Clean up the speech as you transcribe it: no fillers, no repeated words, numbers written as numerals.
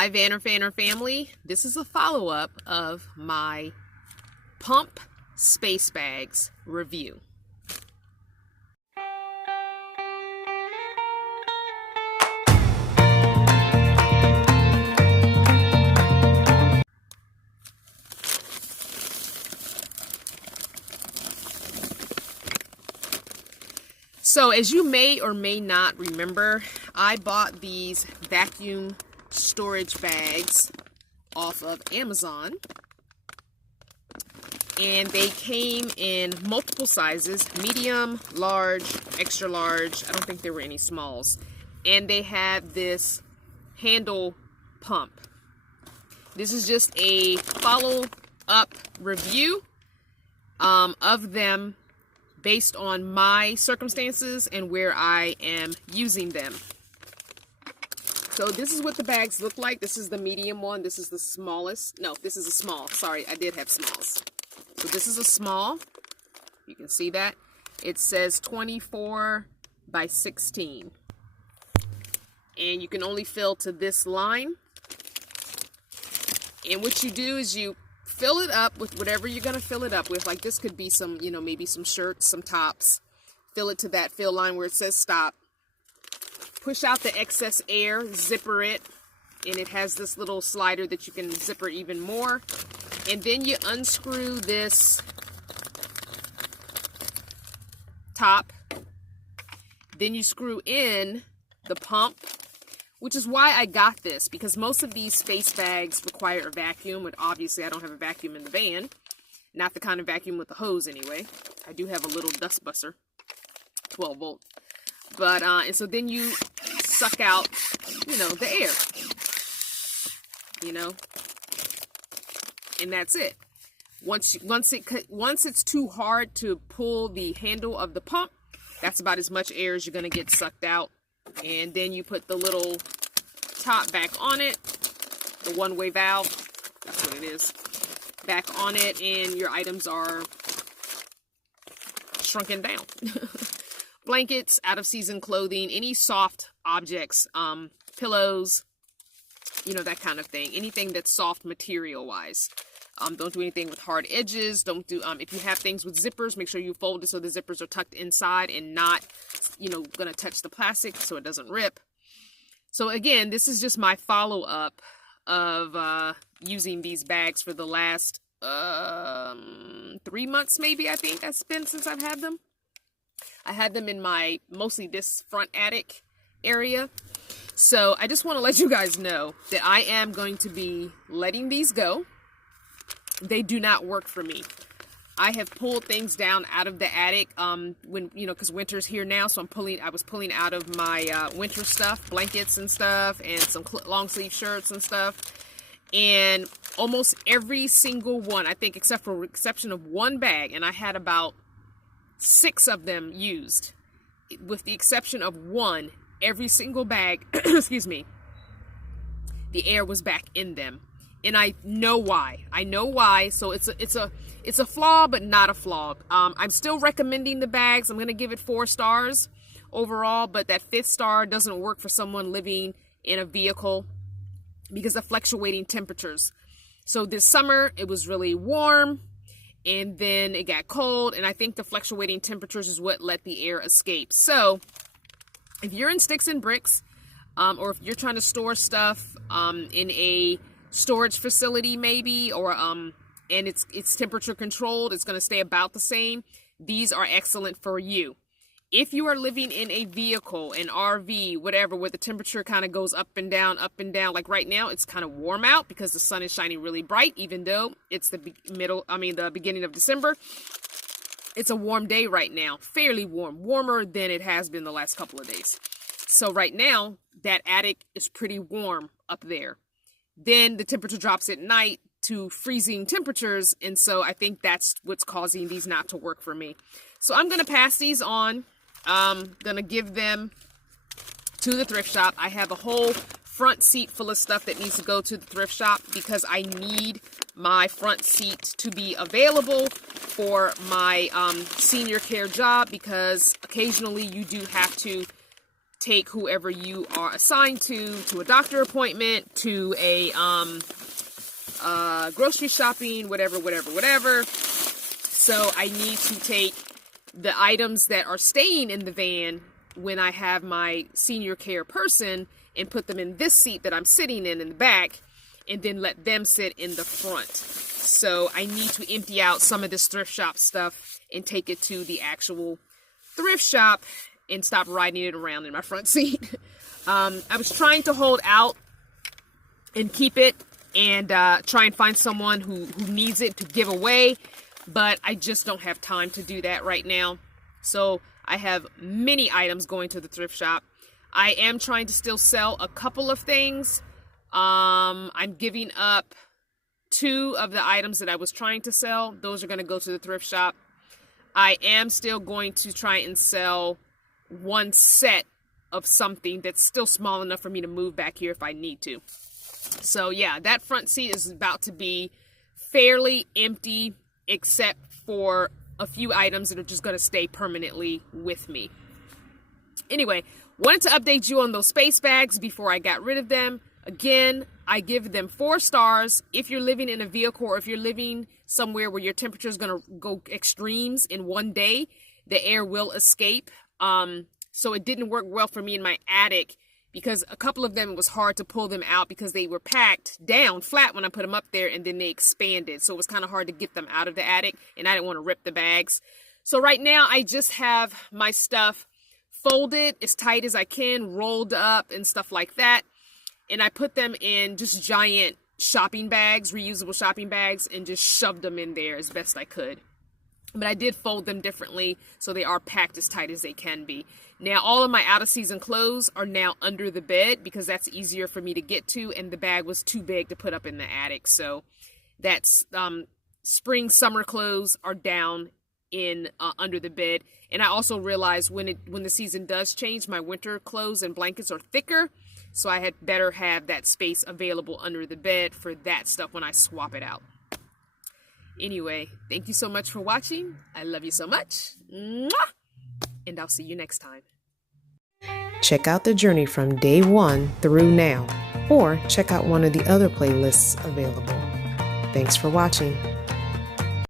Hi Vanner family, this is a follow-up of my pump space bags review. So as you may or may not remember, I bought these vacuum storage bags off of Amazon, and they came in multiple sizes: medium, large, extra large. I don't think there were any smalls. And they had this handle pump. This is just a follow-up review of them based on my circumstances and where I am using them. So this is what the bags look like. This is the medium one. This is the smallest. No, this is a small. Sorry, I did have smalls. So this is a small. You can see that. It says 24 by 16. And you can only fill to this line. And what you do is you fill it up with whatever you're going to fill it up with. Like this could be some, maybe some shirts, some tops. Fill it to that fill line where it says stop. Push out the excess air, zipper it, and it has this little slider that you can zipper even more. And then you unscrew this top. Then you screw in the pump, which is why I got this, because most of these space bags require a vacuum, but obviously I don't have a vacuum in the van. Not the kind of vacuum with a hose anyway. I do have a little dust buster, 12 volt. But, and so then you suck out, the air, and that's it. Once it's too hard to pull the handle of the pump, that's about as much air as you're going to get sucked out. And then you put the little top back on it, the one-way valve, that's what it is, back on it, and your items are shrunken down. Blankets, out-of-season clothing, any soft objects, pillows, that kind of thing. Anything that's soft material-wise. Don't do anything with hard edges. Don't do, if you have things with zippers, make sure you fold it so the zippers are tucked inside and not, gonna touch the plastic so it doesn't rip. So again, this is just my follow-up of using these bags for the last 3 months, maybe, I think that's been since I've had them. I had them in mostly this front attic area. So I just want to let you guys know that I am going to be letting these go. They do not work for me. I have pulled things down out of the attic because winter's here now, so I was pulling out of my winter stuff, blankets and stuff, and some long sleeve shirts and stuff. And almost every single one, I think, except for exception of one bag, and I had about 6 of them used, with the exception of one, every single bag, excuse me, the air was back in them. And I know why. So it's a flaw, but not a flaw. I'm still recommending the bags. I'm going to give it 4 stars overall, but that 5th star doesn't work for someone living in a vehicle because of fluctuating temperatures. So this summer, it was really warm, and then it got cold, and I think the fluctuating temperatures is what let the air escape. So if you're in sticks and bricks, or if you're trying to store stuff in a storage facility maybe, or and it's temperature controlled, it's going to stay about the same, these are excellent for you. If you are living in a vehicle, an RV, whatever, where the temperature kind of goes up and down, like right now, it's kind of warm out because the sun is shining really bright, even though it's the beginning of December. It's a warm day right now, fairly warm, warmer than it has been the last couple of days. So right now, that attic is pretty warm up there. Then the temperature drops at night to freezing temperatures, and so I think that's what's causing these not to work for me. So I'm going to pass these on. I'm going to give them to the thrift shop. I have a whole front seat full of stuff that needs to go to the thrift shop because I need my front seat to be available for my senior care job, because occasionally you do have to take whoever you are assigned to a doctor appointment, to a grocery shopping, whatever. So I need to take the items that are staying in the van when I have my senior care person and put them in this seat that I'm sitting in the back, and then let them sit in the front. So I need to empty out some of this thrift shop stuff and take it to the actual thrift shop and stop riding it around in my front seat. I was trying to hold out and keep it and try and find someone who needs it to give away, but I just don't have time to do that right now. So I have many items going to the thrift shop. I am trying to still sell a couple of things. I'm giving up 2 of the items that I was trying to sell. Those are going to go to the thrift shop. I am still going to try and sell 1 set of something that's still small enough for me to move back here if I need to. So yeah, that front seat is about to be fairly empty, except for a few items that are just going to stay permanently with me. Anyway, wanted to update you on those space bags before I got rid of them. Again, I give them 4 stars. If you're living in a vehicle, or if you're living somewhere where your temperature is going to go extremes in one day, the air will escape. So it didn't work well for me in my attic, because a couple of them, it was hard to pull them out because they were packed down flat when I put them up there, and then they expanded. So it was kind of hard to get them out of the attic, and I didn't want to rip the bags. So right now I just have my stuff folded as tight as I can, rolled up and stuff like that. And I put them in just giant shopping bags, reusable shopping bags, and just shoved them in there as best I could. But I did fold them differently, so they are packed as tight as they can be. Now, all of my out-of-season clothes are now under the bed, because that's easier for me to get to, and the bag was too big to put up in the attic. So that's spring, summer clothes are down in under the bed. And I also realized when the season does change, my winter clothes and blankets are thicker, so I had better have that space available under the bed for that stuff when I swap it out. Anyway, thank you so much for watching. I love you so much. Mwah! And I'll see you next time. Check out the journey from day 1 through now, or check out one of the other playlists available. Thanks for watching.